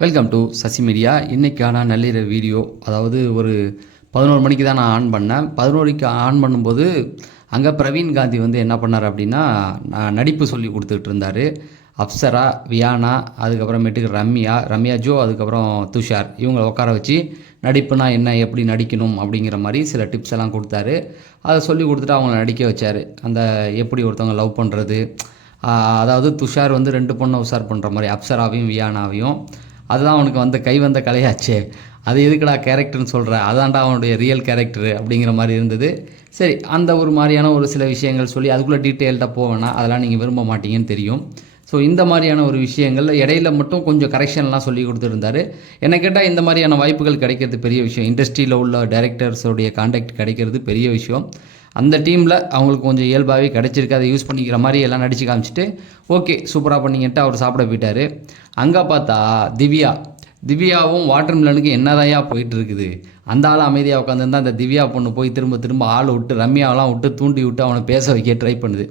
Welcome to Sasi media இன்றைக்கான நள்ளிர video அதாவது ஒரு பதினோரு மணிக்கு தான் நான் ஆன் பண்ணேன். பதினோருக்கு ஆன் பண்ணும்போது அங்கே பிரவீன் காந்தி வந்து என்ன பண்ணார் அப்படின்னா நான் நடிப்பு சொல்லி கொடுத்துட்டு இருந்தார். அப்சரா வியானா அதுக்கப்புறமேட்டுக்கு ரம்யா ரம்யா ஜோ அதுக்கப்புறம் துஷார். இவங்களை உட்கார வச்சு நடிப்புனா என்ன எப்படி நடிக்கணும் அப்படிங்கிற மாதிரி சில டிப்ஸ் எல்லாம் கொடுத்தாரு. அதை சொல்லி கொடுத்துட்டு அவங்கள நடிக்க வச்சார். அந்த எப்படி ஒருத்தவங்க லவ் பண்ணுறது அதாவது துஷார் வந்து ரெண்டு பொண்ணை உஷார் பண்ணுற மாதிரி அப்சராவையும் வியானாவையும். அதுதான் அவனுக்கு வந்த கை வந்த கலையாச்சே. அது எதுக்குடா கேரக்டர்னு சொல்கிற அதான்டா அவனுடைய ரியல் கேரக்டரு அப்படிங்கிற மாதிரி இருந்தது. சரி அந்த ஒரு மாதிரியான ஒரு சில விஷயங்கள் சொல்லி அதுக்குள்ளே டீட்டெயில்டாக போவேன்னா அதெல்லாம் நீங்கள் விரும்ப மாட்டீங்கன்னு தெரியும். ஸோ இந்த மாதிரியான ஒரு விஷயங்கள் இடையில மட்டும் கொஞ்சம் கரெக்ஷன்லாம் சொல்லி கொடுத்துருந்தாரு. என்ன கேட்டால் இந்த மாதிரியான வாய்ப்புகள் கிடைக்கிறது பெரிய விஷயம். இண்டஸ்ட்ரியில் உள்ள டைரக்டர்ஸோடைய காண்டாக்ட் கிடைக்கிறது பெரிய விஷயம். அந்த டீமில் அவங்களுக்கு கொஞ்சம் இயல்பாகவே கிடச்சிருக்கு. அதை யூஸ் பண்ணிக்கிற மாதிரி எல்லாம் நடித்து காமிச்சிட்டு ஓகே சூப்பராக பண்ணிங்கன்ட்டு அவர் சாப்பிட போயிட்டார். அங்கே பார்த்தா திவ்யா திவ்யாவும் வாட்டர் மிலனுக்கு என்னதாயா போயிட்டு இருக்குது அந்த ஆள் அமைதியாக உட்காந்துருந்தா அந்த திவ்யா பொண்ணு போய் திரும்ப திரும்ப ஆள் விட்டு ரம்யாவெல்லாம் விட்டு தூண்டி விட்டு அவனை பேச வைக்க ட்ரை பண்ணுது.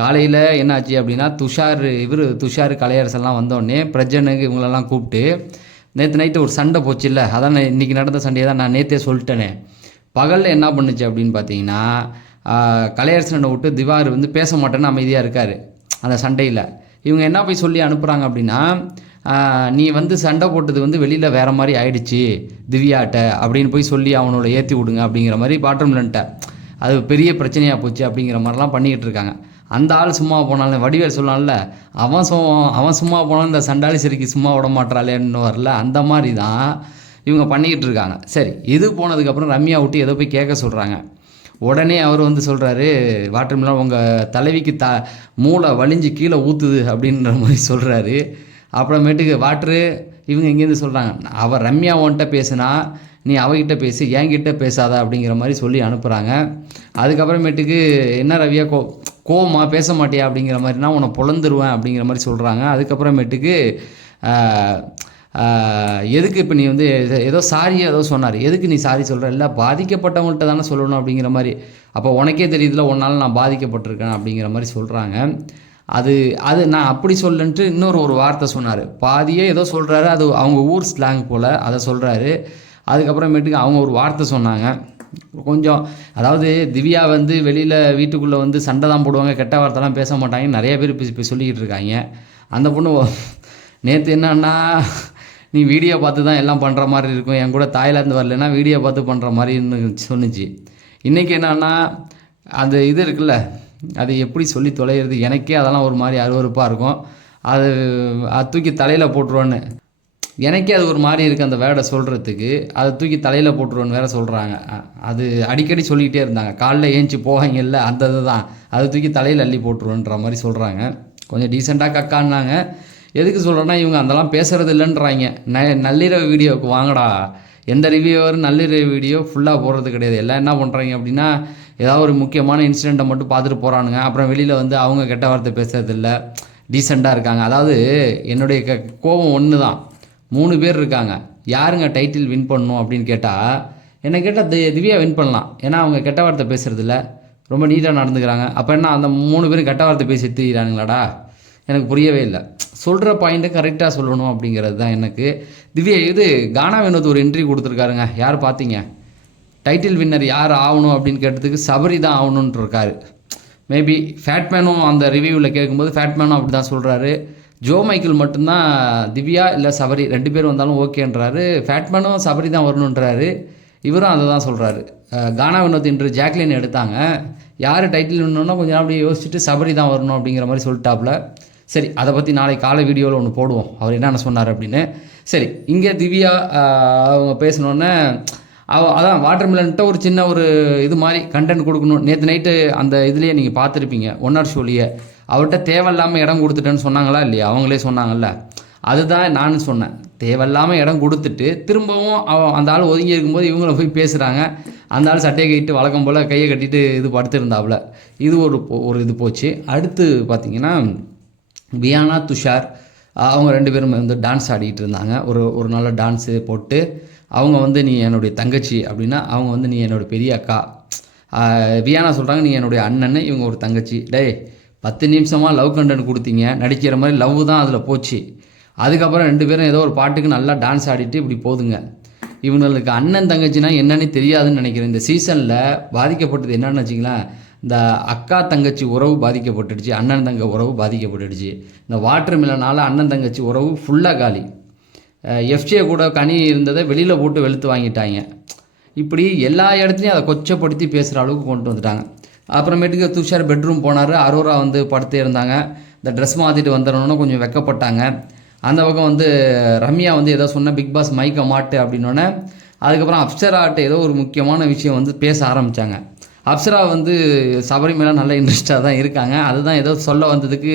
காலையில் என்னாச்சு அப்படின்னா துஷார் இவர் துஷார் கலையரசெல்லாம் வந்தோடனே பிரஜனுக்கு இவங்களெல்லாம் கூப்பிட்டு நேற்று நைட்டு ஒரு சண்டை போச்சுல்ல அதான் இன்றைக்கி நடந்த சண்டையை தான் நான் நேற்றே சொல்லிட்டேனே. பகலில் என்ன பண்ணுச்சு அப்படின்னு பார்த்தீங்கன்னா கலையரசனை விட்டு திவார் வந்து பேச மாட்டேன்னு அமைதியாக இருக்கார். அந்த சண்டையில். இவங்க என்ன போய் சொல்லி அனுப்புகிறாங்க அப்படின்னா நீ வந்து சண்டை போட்டது வந்து வெளியில் வேற மாதிரி ஆயிடுச்சு திவ்யாட்ட அப்படின்னு போய் சொல்லி அவனோட ஏற்றி விடுங்க அப்படிங்கிற மாதிரி பாட்டர்மிலன்ட்ட அது பெரிய பிரச்சனையாக போச்சு அப்படிங்கிற மாதிரிலாம் பண்ணிக்கிட்டு இருக்காங்க. அந்த ஆள் சும்மா போனாலும் வடிவேல் சொல்லலாம்ல அவன் சும் அவன் சும்மா போனாலும் இந்த சண்டாளி சிரிக்கி சும்மா விட மாட்டாளேன்னு வரல அந்த மாதிரி தான் இவங்க பண்ணிக்கிட்டு இருக்காங்க. சரி இது போனதுக்கப்புறம் ரம்யா விட்டு ஏதோ போய் கேட்க சொல்கிறாங்க உடனே அவர் வந்து சொல்கிறாரு வாட்டர் மிலன் உங்கள் தலைவிக்கு த மூளை வலிஞ்சு கீழே ஊற்றுது அப்படின்ற மாதிரி சொல்கிறாரு அப்புறமேட்டுக்கு வாட்ரு இவங்க இங்கேருந்து சொல்கிறாங்க அவள் ரம்யா உன்கிட்ட பேசுனா நீ அவகிட்ட பேசி என்கிட்ட பேசாத அப்படிங்கிற மாதிரி சொல்லி அனுப்புகிறாங்க அதுக்கப்புறமேட்டுக்கு என்ன ரவியா கோ கோவமாக பேச மாட்டியா? அப்படிங்கிற மாதிரினா உன்னை பொழந்துருவேன் அப்படிங்கிற மாதிரி சொல்கிறாங்க அதுக்கப்புறமேட்டுக்கு எதுக்கு இப்போ நீ வந்து ஏதோ சாரி ஏதோ சொன்னார். எதுக்கு நீ சாரி சொல்கிற இல்லை பாதிக்கப்பட்டவங்கள்ட்ட தானே சொல்லணும் அப்படிங்கிற மாதிரி. அப்போ உனக்கே தெரியுதுல உன்னால் நான் பாதிக்கப்பட்டிருக்கேன் அப்படிங்கிற மாதிரி சொல்கிறாங்க அது அது நான் அப்படி சொல்லன்ட்டு இன்னொரு ஒரு வார்த்தை சொன்னார். பாதியே ஏதோ சொல்கிறாரு அது அவங்க ஊர் ஸ்லாங் போல் அதை சொல்கிறாரு அதுக்கப்புறமேட்டுக்கு அவங்க ஒரு வார்த்தை சொன்னாங்க. கொஞ்சம் அதாவது திவ்யா வந்து வெளியில் வீட்டுக்குள்ளே வந்து சண்டை தான் போடுவாங்க கெட்ட வார்த்தைலாம் பேச மாட்டாங்க. நிறைய பேர் இப்போ இப்போ சொல்லிக்கிட்டு இருக்காங்க. அந்த பொண்ணு நேற்று என்னன்னா நீ வீடியோ பார்த்து தான் எல்லாம் பண்ணுற மாதிரி இருக்கும். என் கூட தாய்லாந்து வரலன்னா வீடியோ பார்த்து பண்ணுற மாதிரின்னு சொன்னுச்சு. இன்றைக்கி என்னன்னா அந்த இது இருக்குல்ல அது எப்படி சொல்லி தொலைகிறது? எனக்கே அதெல்லாம் ஒரு மாதிரி அருவருப்பாக இருக்கும். அது அது தூக்கி தலையில் போட்டுருவோன்னு. எனக்கே அது ஒரு மாதிரி இருக்குது அந்த வேர்டை சொல்கிறதுக்கு அதை தூக்கி தலையில் போட்டுருவோன்னு வேற சொல்கிறாங்க அது அடிக்கடி சொல்லிக்கிட்டே இருந்தாங்க. காலைல ஏஞ்சி போவாங்கல்ல அந்த இதுதான். அதை தூக்கி தலையில் அள்ளி போட்டுருவோன்ற மாதிரி சொல்கிறாங்க கொஞ்சம் டீசெண்டாக கக்கான்னாங்க. எதுக்கு சொல்கிறேன்னா இவங்க அதெல்லாம் பேசுறது இல்லைன்றாங்க. ந நள்ளிரவு வீடியோவுக்கு வாங்கடா. எந்த ரிவ்யூவர் நள்ளிரவு வீடியோ ஃபுல்லாக போடுறது கிடையாது. எல்லாம் என்ன பண்ணுறாங்க அப்படின்னா ஏதாவது ஒரு முக்கியமான இன்சிடெண்ட்டை மட்டும் பார்த்துட்டு போகிறானுங்க அப்புறம் வெளியில் வந்து அவங்க கெட்ட வார்த்தை பேசுறதில்ல டீசெண்டாக இருக்காங்க. அதாவது என்னுடைய க கோபம் ஒன்று தான் மூணு பேர் இருக்காங்க. யாருங்க டைட்டில் வின் பண்ணணும் அப்படின்னு கேட்டால் என்னை கேட்டால் தி திவ்யா வின் பண்ணலாம். ஏன்னா அவங்க கெட்ட வார்த்தை பேசுறதில்ல ரொம்ப நீட்டாக நடந்துக்கிறாங்க. அப்போ என்ன அந்த மூணு பேரும் கெட்ட வார்த்தை பேசி திரிகிறானுங்களாடா எனக்கு புரியவே இல்லை. சொல்கிற பாயிண்ட்டை கரெக்டாக சொல்லணும் அப்படிங்கிறது தான் எனக்கு. திவ்யா இது கானா வினோத் ஒரு என்ட்ரி கொடுத்துருக்காருங்க. யார் பார்த்தீங்க? டைட்டில் வின்னர் யார் ஆகணும் அப்படின்னு கேட்டதுக்கு சபரி தான் ஆகணுன்ட்டு இருக்காரு. மேபி ஃபேட்மேனும் அந்த ரிவ்யூவில் கேட்கும்போது ஃபேட்மேனும் அப்படி தான் சொல்கிறாரு ஜோ மைக்கிள் மட்டும்தான் திவ்யா இல்லை சபரி ரெண்டு பேர் வந்தாலும் ஓகேன்றாரு ஃபேட்மேனும் சபரி தான் வரணுன்றாரு இவரும் அதை தான் சொல்கிறாரு கானா வினோத் இன்று ஜாக்லின் எடுத்தாங்க. யார் டைட்டில் வின்னோன்னா கொஞ்சம் நாள் அப்படியே யோசிச்சுட்டு சபரி தான் வரணும் அப்படிங்கிற மாதிரி சொல்லிட்டாப்புல சரி அதை பற்றி நாளைக்கு காலை வீடியோவில் ஒன்று போடுவோம். அவர் என்னென்ன சொன்னார் அப்படின்னு. சரி இங்கே திவ்யா அவங்க பேசினோன்னே அவ அதான் வாட்டர்மிலன்ட்ட ஒரு சின்ன ஒரு இது மாதிரி கண்டென்ட் கொடுக்கணும். நேற்று நைட்டு அந்த இதுலேயே நீங்கள் பார்த்துருப்பீங்க ஒன்னார் ஷோலியே அவர்கிட்ட தேவையில்லாமல் இடம் கொடுத்துட்டேன்னு சொன்னாங்களா இல்லையா? அவங்களே சொன்னாங்கல்ல. அதுதான் நானும் சொன்னேன். தேவையில்லாமல் இடம் கொடுத்துட்டு திரும்பவும் அவ அந்த ஆள் ஒதுங்கி இருக்கும்போது இவங்கள போய் பேசுகிறாங்க அந்த ஆள் சட்டையை கட்டிட்டு வழக்கம் போல் கையை கட்டிட்டு இது படுத்திருந்தாப்புல. இது ஒரு ஒரு இது போச்சு. அடுத்து பார்த்தீங்கன்னா வியானா துஷார் அவங்க ரெண்டு பேரும் வந்து டான்ஸ் ஆடிக்கிட்டு இருந்தாங்க. ஒரு ஒரு நல்ல டான்ஸு போட்டு அவங்க வந்து நீ என்னுடைய தங்கச்சி அப்படின்னா அவங்க வந்து நீ என்னோட பெரிய அக்கா. வியானா சொல்கிறாங்க நீ என்னுடைய அண்ணன் இவங்க ஒரு தங்கச்சி. டேய் பத்து நிமிஷமாக லவ் கண்டென்ட் கொடுத்தீங்க. நடிக்கிற மாதிரி லவ் தான் அதில் போச்சு. அதுக்கப்புறம் ரெண்டு பேரும் ஏதோ ஒரு பாட்டுக்கு நல்லா டான்ஸ் ஆடிட்டு இப்படி போதுங்க. இவங்களுக்கு அண்ணன் தங்கச்சினா என்னன்னு தெரியாதுன்னு நினைக்கிறேன். இந்த சீசனில் பாதிக்கப்பட்டது என்னன்னு வச்சிங்களேன் இந்த அக்கா தங்கச்சி உறவு பாதிக்கப்பட்டுடுச்சு அண்ணன் தங்க உறவு பாதிக்கப்பட்டுடுச்சு. இந்த வாட்டர் மில்லனால் அண்ணன் தங்கச்சி உறவு ஃபுல்லாக காலி. எஃப்சியை கூட கனி இருந்ததை வெளியில் போட்டு வெளுத்து வாங்கிட்டாங்க. இப்படி எல்லா இடத்துலையும் அதை கொச்சப்படுத்தி பேசுகிற அளவுக்கு கொண்டு வந்துட்டாங்க. அப்புறமேட்டுக்கு துஷார் பெட்ரூம் போனார் அரோரா வந்து படுத்தே இருந்தாங்க. இந்த ட்ரெஸ் மாற்றிட்டு வந்துடணும்னு கொஞ்சம் வெக்கப்பட்டாங்க. அந்த பக்கம் வந்து ரம்யா வந்து ஏதோ சொன்ன பிக் பாஸ் மைக்க மாட்டு அப்படின்னோடனே அதுக்கப்புறம் அப்சராட்ட ஏதோ ஒரு முக்கியமான விஷயம் வந்து பேச ஆரம்பித்தாங்க அப்சரா வந்து சபரி நல்ல இன்ட்ரெஸ்டாக தான் இருக்காங்க. அதுதான் ஏதோ சொல்ல வந்ததுக்கு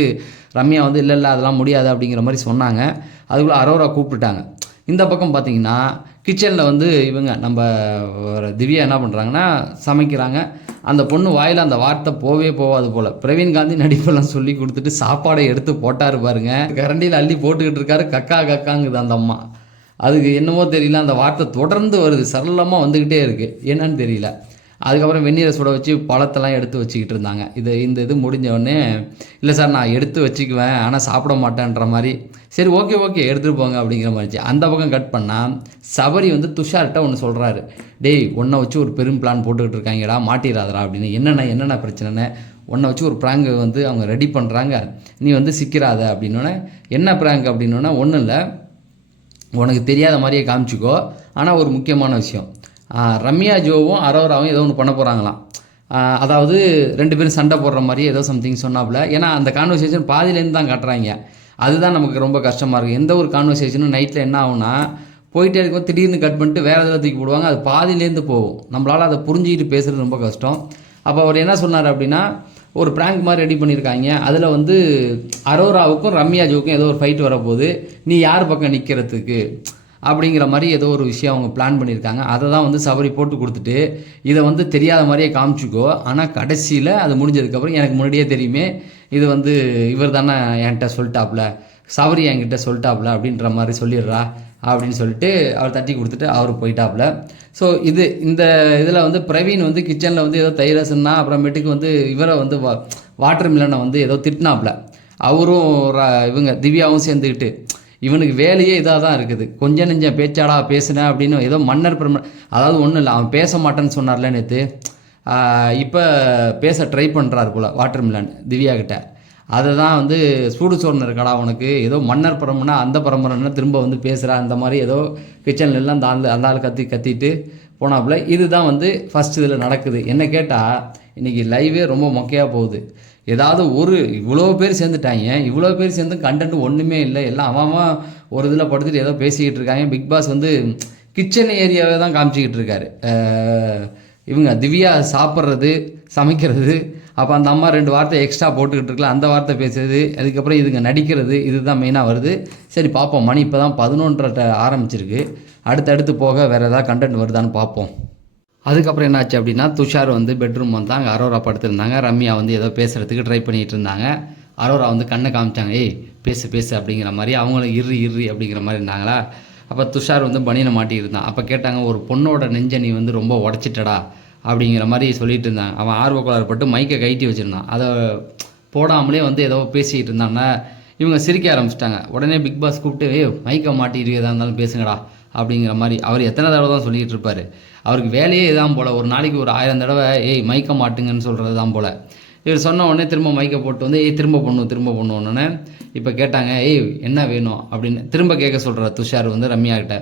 ரம்யா வந்து இல்லை இல்லை அதெல்லாம் முடியாது அப்படிங்கிற மாதிரி சொன்னாங்க. அதுக்குள்ளே அரோரா கூப்பிட்டுட்டாங்க. இந்த பக்கம் பார்த்தீங்கன்னா கிச்சனில் வந்து இவங்க நம்ம ஒரு திவ்யா என்ன பண்ணுறாங்கன்னா சமைக்கிறாங்க. அந்த பொண்ணு வாயில் அந்த வார்த்தை போவே போகாது போல். பிரவீன் காந்தி நடிப்பெல்லாம் சொல்லி கொடுத்துட்டு சாப்பாடை எடுத்து போட்டார் பாருங்க. கரண்டியில் அள்ளி போட்டுக்கிட்டு இருக்காரு. கக்கா கக்காங்குது அந்த அம்மா. அதுக்கு என்னமோ தெரியல அந்த வார்த்தை தொடர்ந்து வருது. சரளமாக வந்துக்கிட்டே இருக்குது என்னன்னு தெரியல. அதுக்கப்புறம் வெந்நீரை சுட வச்சு பழத்தெல்லாம் எடுத்து வச்சுக்கிட்டு இருந்தாங்க. இது இந்த இது முடிஞ்சவொடனே இல்லை சார் நான் எடுத்து வச்சுக்குவேன் ஆனால் சாப்பிட மாட்டேன்ற மாதிரி. சரி ஓகே ஓகே எடுத்துகிட்டு போங்க அப்படிங்கிற மாதிரி அந்த பக்கம் கட் பண்ணால் சபரி வந்து துஷார்கிட்ட ஒன்று சொல்கிறாரு டேய் உன்னை வச்சு ஒரு பெரும் பிளான் போட்டுக்கிட்டு இருக்காங்கடா மாட்டிடாதடா அப்படின்னு. என்னென்ன என்னென்ன பிரச்சனைன்னு? உன்னை வச்சு ஒரு ப்ராங்கு வந்து அவங்க ரெடி பண்ணுறாங்க நீ வந்து சிக்கிறாத அப்படின்னோடனே என்ன ப்ராங்க் அப்படின்னோடனே ஒன்றும் இல்லை. உனக்கு தெரியாத மாதிரியே காமிச்சிக்கோ. ஆனால் ஒரு முக்கியமான விஷயம். ரம்யா ஜோவும் அரோராவும் ஏதோ ஒன்று பண்ண போகிறாங்களாம் அதாவது ரெண்டு பேரும் சண்டை போடுற மாதிரி ஏதோ சம்திங் சொன்னாப்புல. ஏன்னா அந்த கான்வர்சேஷன் பாதியிலேருந்து தான் காட்டுறாங்க. அதுதான் நமக்கு ரொம்ப கஷ்டமாக இருக்குது எந்த ஒரு கான்வர்சேஷனும் நைட்டில் என்ன ஆகுனா போயிட்டே இருக்கும் திடீர்னு கட் பண்ணிட்டு வேறு எதாவது தூக்கி போடுவாங்க. அது பாதியிலேருந்து போகும். நம்மளால் அதை புரிஞ்சுக்கிட்டு பேசுகிறது ரொம்ப கஷ்டம். அப்போ அவர் என்ன சொன்னார் அப்படின்னா ஒரு ப்ராங்க் மாதிரி ரெடி பண்ணியிருக்காங்க அதில் வந்து அரோராவுக்கும் ரம்யா ஜோவுக்கும் ஏதோ ஒரு ஃபைட் வரப்போகுது. நீ யார் பக்கம் நிற்கிறதுக்கு அப்படிங்கிற மாதிரி ஏதோ ஒரு விஷயம் அவங்க பிளான் பண்ணியிருக்காங்க. அதை தான் வந்து சபரி போட்டு கொடுத்துட்டு இதை வந்து தெரியாத மாதிரியே காமிச்சிக்கோ. ஆனால் கடைசியில் அது முடிஞ்சதுக்கப்புறம் எனக்கு முன்னாடியே தெரியுமே இது வந்து இவர் தானே என்கிட்ட சொல்லிட்டாப்புல சபரி என்கிட்ட சொல்லிட்டாப்புல அப்படின்ற மாதிரி சொல்லிடுறா அப்படின்னு சொல்லிட்டு அவர் தட்டி கொடுத்துட்டு அவர் போயிட்டாப்புல. ஸோ இது இந்த இதில் வந்து பிரவீன் வந்து கிச்சனில் வந்து ஏதோ தைரசன்னா அப்புறமேட்டுக்கு வந்து இவரை வந்து வா வாட்டர் மில்லனை வந்து ஏதோ திட்டினாப்புல. அவரும் இவங்க திவ்யாவும் சேர்ந்துக்கிட்டு இவனுக்கு வேலையே இதாக தான் இருக்குது. கொஞ்சம் நெஞ்சம் பேச்சாடா பேசுனேன் அப்படின்னு ஏதோ மன்னர் பிரம அதாவது ஒன்றும் இல்லை அவன் பேச மாட்டேன்னு சொன்னார்ல நேற்று இப்போ பேச ட்ரை பண்ணுறாரு போல் வாட்டர் மில்லன் திவ்யா கிட்ட. அதை தான் வந்து சூடு சோறுன்னு இருக்காடா உனக்கு ஏதோ மன்னர் பரம்புனா அந்த பரம்பரைன்னா திரும்ப வந்து பேசுகிறா அந்த மாதிரி ஏதோ கிச்சனில் எல்லாம் அந்த ஆள் அந்த ஆள் கத்தி கத்திட்டு போனாப்புல. இதுதான் வந்து ஃபஸ்ட் இதில் நடக்குது. என்ன கேட்டால் இன்றைக்கி லைவே ரொம்ப மொக்கையாக போகுது. ஏதாவது ஒரு இவ்வளோ பேர் சேர்ந்துட்டாங்க இவ்வளோ பேர் சேர்ந்து கண்டென்ட் ஒன்றுமே இல்லை. எல்லாம் அவன் ஒரு இதில் படுத்துட்டு ஏதோ பேசிக்கிட்டு இருக்காங்க. பிக் பாஸ் வந்து கிச்சன் ஏரியாவை தான் காமிச்சிக்கிட்டு இருக்காரு. இவங்க திவ்யா சாப்பிட்றது சமைக்கிறது அப்போ அந்த அம்மா ரெண்டு வார்த்தை எக்ஸ்ட்ரா போட்டுக்கிட்டு இருக்கலாம் அந்த வார்த்தை பேசுறது அதுக்கப்புறம் இதுங்க நடிக்கிறது இதுதான் மெயினாக வருது. சரி பார்ப்போம். மணி இப்போ தான் பதினொன்றரை ஆரம்பிச்சிருக்கு. அடுத்தடுத்து போக வேறு ஏதாவது கண்டென்ட் வருதான்னு பார்ப்போம். அதுக்கப்புறம் என்னாச்சு அப்படின்னா துஷார் வந்து பெட்ரூம் வந்தாங்க அரோரா படுத்திருந்தாங்க. ரம்யா வந்து ஏதோ பேசுகிறதுக்கு ட்ரை பண்ணிகிட்டு இருந்தாங்க. அரோரா வந்து கண்ணை காமிச்சாங்க ஏய் பேசு பேசு அப்படிங்கிற மாதிரி. அவங்களும் இரு இரு அப்படிங்கிற மாதிரி இருந்தாங்களா? அப்போ துஷார் வந்து பனியனை மாட்டிட்டு இருந்தான். அப்போ கேட்டாங்க ஒரு பொண்ணோட நெஞ்ச நீ வந்து ரொம்ப உடச்சிட்டடா அப்படிங்கிற மாதிரி சொல்லிட்டு இருந்தாங்க. அவன் ஆர்வக்கோளாறு பட்டு மைக்கை கைட்டி வச்சுருந்தான். அதை போடாமலே வந்து ஏதோ பேசிக்கிட்டு இருந்தாங்கன்னா இவங்க சிரிக்க ஆரம்பிச்சிட்டாங்க. உடனே பிக் பாஸ் கூப்பிட்டு ஏய் மைக்கை மாட்டிட்டு எதாக இருந்தாலும் பேசுங்கடா அப்படிங்கிற மாதிரி அவர் எத்தனை தடவை தான் சொல்லிகிட்டு இருப்பார். அவருக்கு வேலையே இதான் போல். ஒரு நாளைக்கு ஒரு ஆயிரம் தடவை ஏய் மயக்க மாட்டுங்கன்னு சொல்கிறது தான் போல். இவர் சொன்ன உடனே திரும்ப மைக்கை போட்டு வந்து ஏய் திரும்ப பண்ணும் திரும்ப பண்ணுவோன்னே இப்போ கேட்டாங்க ஏய் என்ன வேணும்? அப்படின்னு திரும்ப கேட்க சொல்கிற துஷார் வந்து ரம்யா கிட்ட.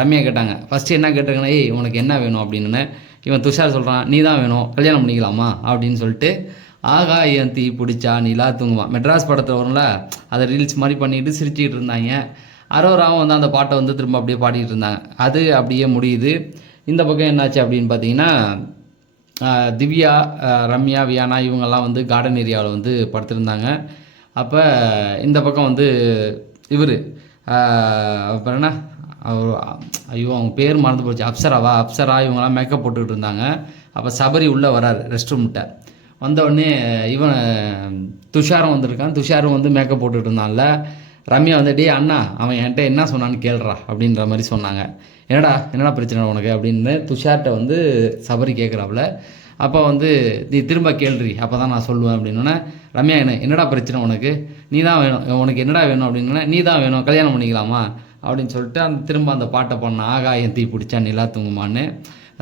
ரம்யா கேட்டாங்க ஃபஸ்ட்டு என்ன கேட்டாங்கன்னா ஏய் உனக்கு என்ன வேணும்? அப்படின்னு இவன் துஷார் சொல்கிறான் நீ தான் வேணும் கல்யாணம் பண்ணிக்கலாமா? அப்படின்னு சொல்லிட்டு ஆகா என் தீ பிடிச்சா நீலா தூங்குவான் மெட்ராஸ் படத்தில் வரும்ல அதை ரீல்ஸ் மாதிரி பண்ணிட்டு சிரிச்சுக்கிட்டு இருந்தாங்க. அரோராவும் வந்து அந்த பாட்டை வந்து திரும்ப அப்படியே பாடிட்டு இருந்தாங்க. அது அப்படியே முடியுது. இந்த பக்கம் என்னாச்சு அப்படின்னு பார்த்தீங்கன்னா திவ்யா ரம்யா வியானா இவங்கெல்லாம் வந்து கார்டன் ஏரியாவில் வந்து படுத்திருந்தாங்க. அப்போ இந்த பக்கம் வந்து இவர் அப்புறம் என்ன? அவர் ஐயோ அவங்க பேர் மறந்து போச்சு. அப்சராவா? அப்சரா இவங்கெல்லாம் மேக்கப் போட்டுக்கிட்டு இருந்தாங்க. அப்போ சபரி உள்ளே வராரு ரெஸ்ட் ரூம்கிட்ட வந்தவுடனே இவன் துஷாரம் வந்திருக்கான். துஷாரும் வந்து மேக்கப் போட்டுக்கிட்டு இருந்தான்ல. ரம்யா வந்து டே அண்ணா அவன் என்கிட்ட என்ன சொன்னான்னு கேள்றா அப்படின்ற மாதிரி சொன்னாங்க. என்னடா என்னடா பிரச்சனை உனக்கு? அப்படின்னு துஷார்கிட்ட வந்து சபரி கேட்குறாப்புல அப்போ வந்து நீ திரும்ப கேள்றி அப்போ தான் நான் சொல்லுவேன் அப்படின்னோடனே ரம்யா என்ன என்னடா பிரச்சனை உனக்கு? நீ தான் வேணும் உனக்கு என்னடா வேணும்? அப்படின்னா நீ தான் வேணும் கல்யாணம் பண்ணிக்கலாமா? அப்படின்னு சொல்லிட்டு அந்த திரும்ப அந்த பாட்டை பண்ண ஆகாயம் தீ பிடிச்சா நிலா தூங்குமான்னு.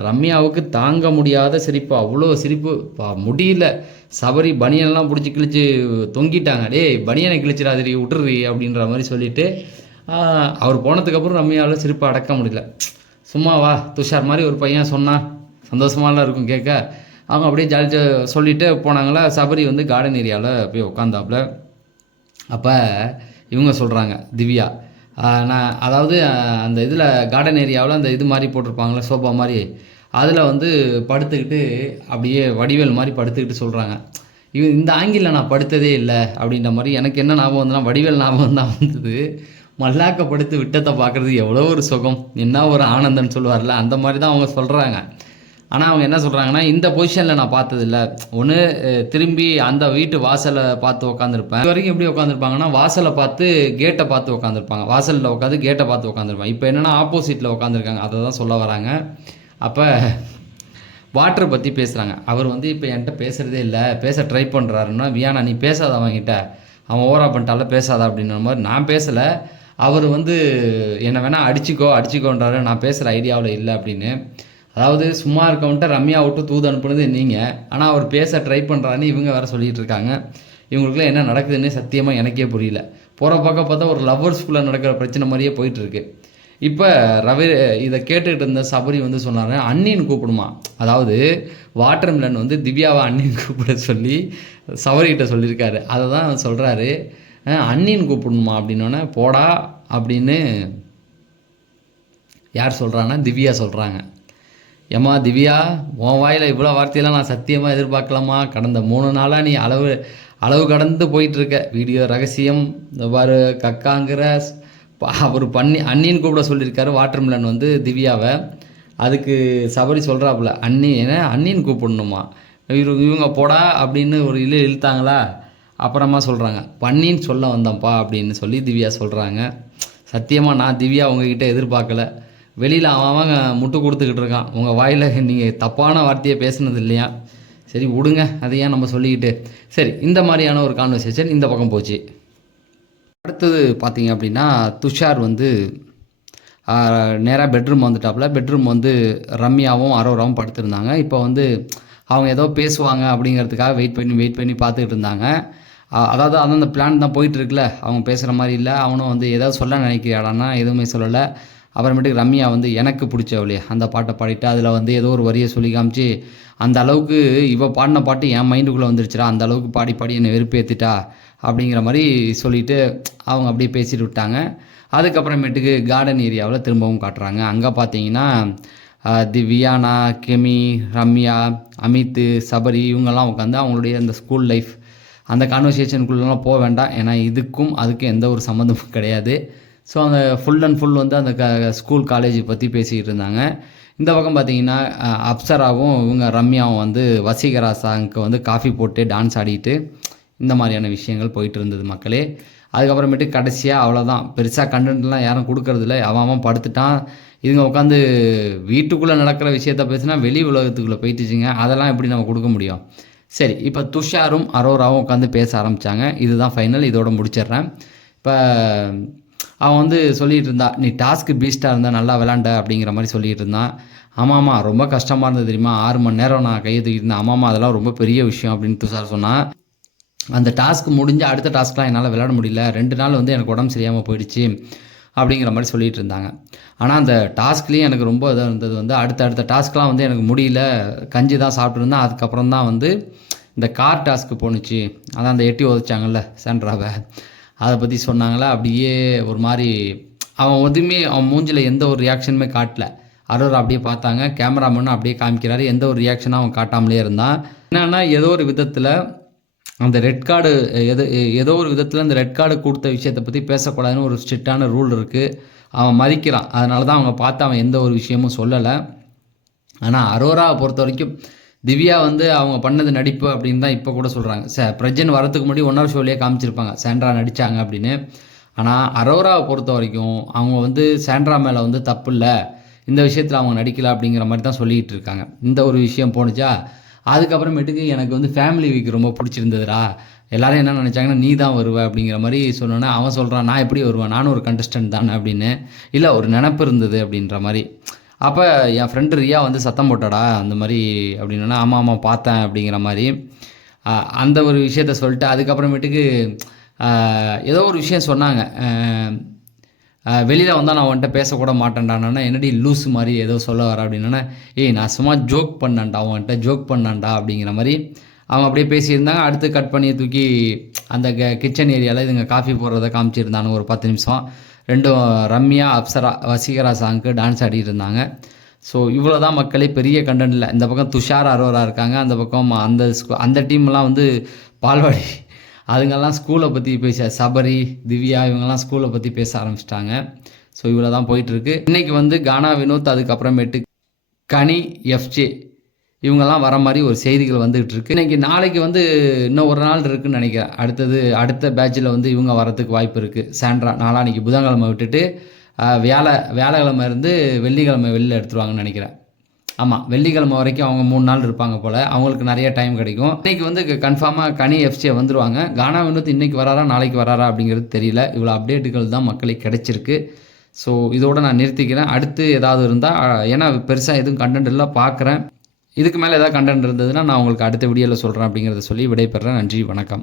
ரம்யாவுக்கு தாங்க முடியாத சிரிப்பு. அவ்வளோ சிரிப்பு. பா முடியல. சபரி பனியன்லாம் பிடிச்சி கிழிச்சு தொங்கிட்டாங்க. டேய் பனியனை கிழிச்சிடாதிரி விட்டுறி அப்படின்ற மாதிரி சொல்லிட்டு அவர் போனதுக்கப்புறம் ரம்யாவில் சிரிப்பை அடக்க முடியல. சும்மா வா துஷார் மாதிரி ஒரு பையன் சொன்னான் சந்தோஷமாலாம் இருக்கும் கேட்க. அவங்க அப்படியே ஜாலி சொல்லிட்டு போனாங்களா. சபரி வந்து கார்டன் ஏரியாவில் போய் உட்காந்தாப்புல. அப்போ இவங்க சொல்கிறாங்க திவ்யா நான் அதாவது அந்த இதில் கார்டன் ஏரியாவில் அந்த இது மாதிரி போட்டிருப்பாங்களே சோஃபா மாதிரி அதில் வந்து படுத்துக்கிட்டு அப்படியே வடிவேல் மாதிரி படுத்துக்கிட்டு சொல்கிறாங்க இவ இந்த ஆங்கிளில் நான் படுத்ததே இல்லை அப்படின்ற மாதிரி எனக்கு என்ன ஞாபகம் வந்ததுன்னா வடிவேல் ஞாபகம் தான் வந்தது. மல்லாக்க படுத்து விட்டத்தை பார்க்குறது எவ்வளோ ஒரு சுகம். என்ன ஒரு ஆனந்தம்னு சொல்லுவார்ல அந்த மாதிரி தான் அவங்க சொல்கிறாங்க ஆனால் அவங்க என்ன சொல்கிறாங்கன்னா இந்த பொசிஷனில் நான் பார்த்ததில்ல. ஒன்று திரும்பி அந்த வீட்டு வாசலை பார்த்து உட்காந்துருப்பேன் இது வரைக்கும் எப்படி உட்காந்துருப்பாங்கன்னா வாசலை பார்த்து கேட்டை பார்த்து உட்காந்துருப்பாங்க வாசலில் உட்காந்து கேட்டை பார்த்து உட்காந்துருப்பாங்க இப்போ என்னென்னா ஆப்போசிட்டில் உட்காந்துருக்காங்க அதை தான் சொல்ல வராங்க. அப்போ வாட்டரை பற்றி பேசுகிறாங்க அவர் வந்து இப்போ என்கிட்ட பேசுகிறதே இல்லை. பேச ட்ரை பண்ணுறாருன்னா வியானா நீ பேசாத அவன்கிட்ட. அவன் ஓவரா பண்ணிட்டால பேசாத அப்படின்ற மாதிரி நான் பேசலை. அவர் வந்து என்னை வேணால் அடிச்சுக்கோ அடிச்சுக்கோன்றாரு. நான் பேசுகிற ஐடியாவில் இல்லை அப்படின்னு. அதாவது சும்மா இருக்கவன்ட்ட ரம்யா விட்டு தூது அனுப்புனது நீங்கள் ஆனால் அவர் பேச ட்ரை பண்ணுறான்னு இவங்க வேறு சொல்லிகிட்டு இருக்காங்க. இவங்களுக்குலாம் என்ன நடக்குதுன்னு சத்தியமாக எனக்கே புரியல. போகிற பக்கம் பார்த்தா ஒரு லவ்வர்ஸ்குள்ளே நடக்கிற பிரச்சனை மாதிரியே போயிட்டுருக்கு. இப்போ ரவி இதை கேட்டுக்கிட்டு இருந்த சபரி வந்து சொன்னார் அண்ணின்னு கூப்பிடுமா? அதாவது வாட்டர் மிலன் வந்து திவ்யாவை அண்ணின்னு கூப்பிட சொல்லி சபரிகிட்ட சொல்லியிருக்காரு. அதை தான் சொல்கிறாரு அண்ணின்னு கூப்பிடணுமா அப்படின்னோடனே போடா அப்படின்னு யார் சொல்கிறாங்கன்னா திவ்யா சொல்கிறாங்க ஏம்மா திவ்யா உன் வாயில் இவ்வளோ வார்த்தையெல்லாம் நான் சத்தியமாக எதிர்பார்க்கலாமா? கடந்த மூணு நாளாக நீ அளவு அளவு கடந்து போயிட்டுருக்க. வீடியோ ரகசியம் இந்த பாரு கக்காங்கிற அவர் பண்ணி அண்ணின்னு கூப்பிட சொல்லியிருக்காரு வாட்டர்மிலன் வந்து திவ்யாவை. அதுக்கு சபரி சொல்கிறாப்புல அண்ணி ஏன்னா அண்ணின்னு கூப்பிடணுமா? இவரு இவங்க போடா அப்படின்னு ஒரு இழு இழுத்தாங்களா? அப்புறமா சொல்கிறாங்க பண்ணின்னு சொல்ல வந்தேன்ப்பா அப்படின்னு சொல்லி திவ்யா சொல்கிறாங்க சத்தியமாக நான் திவ்யா உங்ககிட்ட எதிர்பார்க்கல. வெளியில் அவன் அவங்க முட்டு கொடுத்துக்கிட்டு இருக்கான். உங்கள் வாயில் நீங்கள் தப்பான வார்த்தையை பேசுனது இல்லையா? சரி விடுங்க. அதை ஏன் நம்ம சொல்லிக்கிட்டு? சரி இந்த மாதிரியான ஒரு கான்வர்சேஷன் இந்த பக்கம் போச்சு. அடுத்தது பார்த்தீங்க அப்படின்னா துஷார் வந்து நேராக பெட்ரூம் வந்துட்டாப்புல. பெட்ரூம் வந்து ரம்யாவும் அரோராவும் படுத்திருந்தாங்க. இப்போ வந்து அவங்க ஏதோ பேசுவாங்க அப்படிங்கிறதுக்காக வெயிட் பண்ணி வெயிட் பண்ணி பார்த்துக்கிட்டு இருந்தாங்க. அதாவது அந்தந்த பிளான் தான் போயிட்டுருக்குல அவங்க பேசுகிற மாதிரி இல்லை. அவனும் வந்து ஏதாவது சொல்ல நினைக்கிறாடான்னா எதுவுமே சொல்லலை. அப்புறமேட்டுக்கு ரம்யா வந்து எனக்கு பிடிச்சவளே அந்த பாட்டை பாடிட்டு அதில் வந்து ஏதோ ஒரு வரியை சொல்லி காமிச்சு அந்த அளவுக்கு இவ பாடின பாட்டு என் மைண்டுக்குள்ளே வந்துருச்சுடா அந்த அளவுக்கு பாடி பாடி என்னை வெறுப்பேற்றிட்டா அப்படிங்கிற மாதிரி சொல்லிட்டு அவங்க அப்படியே பேசிட்டு விட்டாங்க. அதுக்கப்புறமேட்டுக்கு கார்டன் ஏரியாவில் திரும்பவும் காட்டுறாங்க. அங்கே பார்த்தீங்கன்னா திவ்யானா கெமி ரம்யா அமித் சபரி இவங்கெல்லாம் உட்காந்து அவங்களுடைய அந்த ஸ்கூல் லைஃப் அந்த கான்வர்சேஷனுக்குள்ளெல்லாம் போக வேண்டாம். ஏன்னா இதுக்கும் அதுக்கும் எந்த ஒரு சம்மந்தமும் கிடையாது. ஸோ அந்த ஃபுல் அண்ட் ஃபுல் வந்து அந்த க ஸ்கூல் காலேஜ் பற்றி பேசிக்கிட்டு இருந்தாங்க. இந்த பக்கம் பார்த்தீங்கன்னா அப்சராவும் இவங்க ரம்யாவும் வந்து வசீகரா சாங்க்கு வந்து காஃபி போட்டு டான்ஸ் ஆடிட்டு இந்த மாதிரியான விஷயங்கள் போயிட்டு இருந்தது மக்களே. அதுக்கப்புறமேட்டு கடைசியாக அவ்வளோதான் பெருசாக கண்டென்ட்லாம் யாரும் கொடுக்கறதில்ல அவன் அவன் படுத்துட்டான். இதுங்க உட்காந்து வீட்டுக்குள்ளே நடக்கிற விஷயத்த பேசினா வெளி உலகத்துக்குள்ளே போயிட்டுச்சுங்க. அதெல்லாம் எப்படி நம்ம கொடுக்க முடியும்? சரி இப்போ துஷாரும் அரோராவும் உட்காந்து பேச ஆரம்பித்தாங்க இதுதான் ஃபைனல் இதோட முடிச்சிடுறேன். இப்போ அவன் வந்து சொல்லிட்டு இருந்தா நீ டாஸ்க்கு பீஸ்டாக இருந்தால் நல்லா விளாண்ட அப்படிங்கிற மாதிரி சொல்லிட்டு இருந்தான் ஆமாம்மா ரொம்ப கஷ்டமாக இருந்தது தெரியுமா? ஆறு மணி நேரம் நான் கையை தூக்கிட்டு இருந்தேன். ஆமாம்மா அதெல்லாம் ரொம்ப பெரிய விஷயம் அப்படின்னு துஷார் சொன்னான் அந்த டாஸ்க் முடிஞ்சு அடுத்த டாஸ்க்லாம் என்னால் விளையாட முடியல. ரெண்டு நாள் வந்து எனக்கு உடம்பு சரியாமல் போயிடுச்சு அப்படிங்கிற மாதிரி சொல்லிட்டு இருந்தாங்க ஆனால் அந்த டாஸ்க்லேயும் எனக்கு ரொம்ப இதாக இருந்தது. வந்து அடுத்த அடுத்த டாஸ்க்லாம் வந்து எனக்கு முடியல. கஞ்சி தான் சாப்பிட்ருந்தேன் அதுக்கப்புறம் தான் வந்து இந்த கார் டாஸ்க்கு போணுச்சு. அதான் அந்த எட்டி உதச்சாங்கல்ல சென்ட்ராவை அதை பற்றி சொன்னாங்களா? அப்படியே ஒரு மாதிரி அவன் எதுவுமே அவன் மூஞ்சில் எந்த ஒரு ரியாக்ஷனுமே காட்டல. அரோரா அப்படியே பார்த்தாங்க. கேமராமேனும் அப்படியே காமிக்கிறாரு. எந்த ஒரு ரியாக்ஷனும் அவன் காட்டாமலே இருந்தான். என்னன்னா ஏதோ ஒரு விதத்தில் அந்த ரெட் கார்டு எது ஏதோ ஒரு விதத்தில் அந்த ரெட் கார்டு கொடுத்த விஷயத்தை பற்றி பேசக்கூடாதுன்னு ஒரு ஸ்ட்ரிக்டான ரூல் இருக்குது அவன் மதிக்கிறான். அதனால தான் அவங்க பார்த்து அவன் எந்த ஒரு விஷயமும் சொல்லலை. ஆனால் அரோராவை பொறுத்த வரைக்கும் திவ்யா வந்து அவங்க பண்ணது நடிப்பு அப்படின்னு தான் இப்போ கூட சொல்கிறாங்க ச பிரஜன் வரத்துக்கு முன்னாடி ஒன் ஹவர் ஷோலேயே காமிச்சிருப்பாங்க. சாண்ட்ரா நடித்தாங்க அப்படின்னு. ஆனால் அரோராவை பொறுத்த வரைக்கும் அவங்க வந்து சாண்ட்ரா மேலே வந்து தப்பு இல்லை. இந்த விஷயத்தில் அவங்க நடிக்கல அப்படிங்கிற மாதிரி தான் சொல்லிக்கிட்டு இருக்காங்க. இந்த ஒரு விஷயம் போணுச்சா? அதுக்கப்புறமேட்டுக்கு எனக்கு வந்து ஃபேமிலி வீக் ரொம்ப பிடிச்சிருந்ததுடா. எல்லாரும் என்ன நினச்சாங்கன்னா நீ தான் வருவ அப்படிங்கிற மாதிரி சொன்னோன்னா அவன் சொல்கிறான் நான் எப்படி வருவேன்? நானும் ஒரு கண்டஸ்டன்ட் தானே அப்படின்னு. இல்லை ஒரு நினப்பு இருந்தது அப்படின்ற மாதிரி. அப்போ என் ஃப்ரெண்டு ரியா வந்து சத்தம் போட்டாடா அந்த மாதிரி அப்படின்னா ஆமாம் ஆமாம் பார்த்தேன் அப்படிங்கிற மாதிரி. அந்த ஒரு விஷயத்த சொல்லிட்டு அதுக்கப்புறமேட்டுக்கு ஏதோ ஒரு விஷயம் சொன்னாங்க. வெளியில் வந்தால் நான் உன்கிட்ட பேசக்கூட மாட்டேன்டானா என்னடி லூஸ் மாதிரி ஏதோ சொல்ல வர அப்படின்னா ஏய் நான் சும்மா ஜோக் பண்ணேன்டா அவன்கிட்ட ஜோக் பண்ணான்டா அப்படிங்கிற மாதிரி. அவன் அப்படியே பேசியிருந்தாங்க. அடுத்து கட் பண்ணி தூக்கி அந்த கிச்சன் ஏரியாவில் இதுங்க காஃபி போடுறத காமிச்சிருந்தானு ஒரு பத்து நிமிஷம். ரெண்டும் ரம்யா அப்சரா வசீகரா சாங்க்கு டான்ஸ் ஆடிட்டு இருந்தாங்க ஸோ இவ்வளோ தான் மக்களே பெரிய கண்டென்ட் இல்லை. இந்த பக்கம் துஷார் அரோரா இருக்காங்க. அந்த பக்கம் அந்த ஸ்கூ அந்த டீம்லாம் வந்து பால்வாடி. அதுங்கெல்லாம் ஸ்கூலை பற்றி பேச சபரி திவ்யா இவங்கெல்லாம் ஸ்கூலை பற்றி பேச ஆரம்பிச்சிட்டாங்க. ஸோ இவ்வளோ தான் போயிட்டுருக்கு. இன்றைக்கி வந்து கானா வினோத் அதுக்கப்புறமேட்டு கனி எஃப்ஜே. இவங்கெல்லாம் வர மாதிரி ஒரு செய்திகள் வந்துகிட்டு இருக்கு. இன்னைக்கு நாளைக்கு வந்து இன்னும் ஒரு நாள் இருக்குன்னு நினைக்கிறேன். அடுத்தது அடுத்த பேட்சில் வந்து இவங்க வரதுக்கு வாய்ப்பு இருக்குது சாண்ட்ரா நாளான்னைக்கு புதன்கிழமை விட்டுட்டு வியாழ வியாழக்கிழமை இருந்து வெள்ளிக்கிழமை வெளியில் எடுத்துருவாங்கன்னு நினைக்கிறேன். ஆமாம் வெள்ளிக்கிழமை வரைக்கும் அவங்க மூணு நாள் இருப்பாங்க போல். அவங்களுக்கு நிறைய டைம் கிடைக்கும். இன்னைக்கு வந்து கன்ஃபார்மாக கனி எஃப்சியை வந்துருவாங்க. கானா வினோத் இன்னைக்கு வராரா நாளைக்கு வராரா அப்படிங்கிறது தெரியல. இவ்வளோ அப்டேட்டுகள் தான் மக்களுக்கு கிடைச்சிருக்கு. ஸோ இதோட நான் நிறுத்திக்கிறேன். அடுத்து ஏதாவது இருந்தால் ஏன்னா பெருசாக எதுவும் கண்டென்ட் இல்லை பார்க்குறேன் இதுக்கு மேலே ஏதாவது கண்டென்ட் இருந்ததுன்னா நான் உங்களுக்கு அடுத்த வீடியோவில் சொல்கிறேன் அப்படிங்கிறத சொல்லி விடைபெறேன். நன்றி வணக்கம்.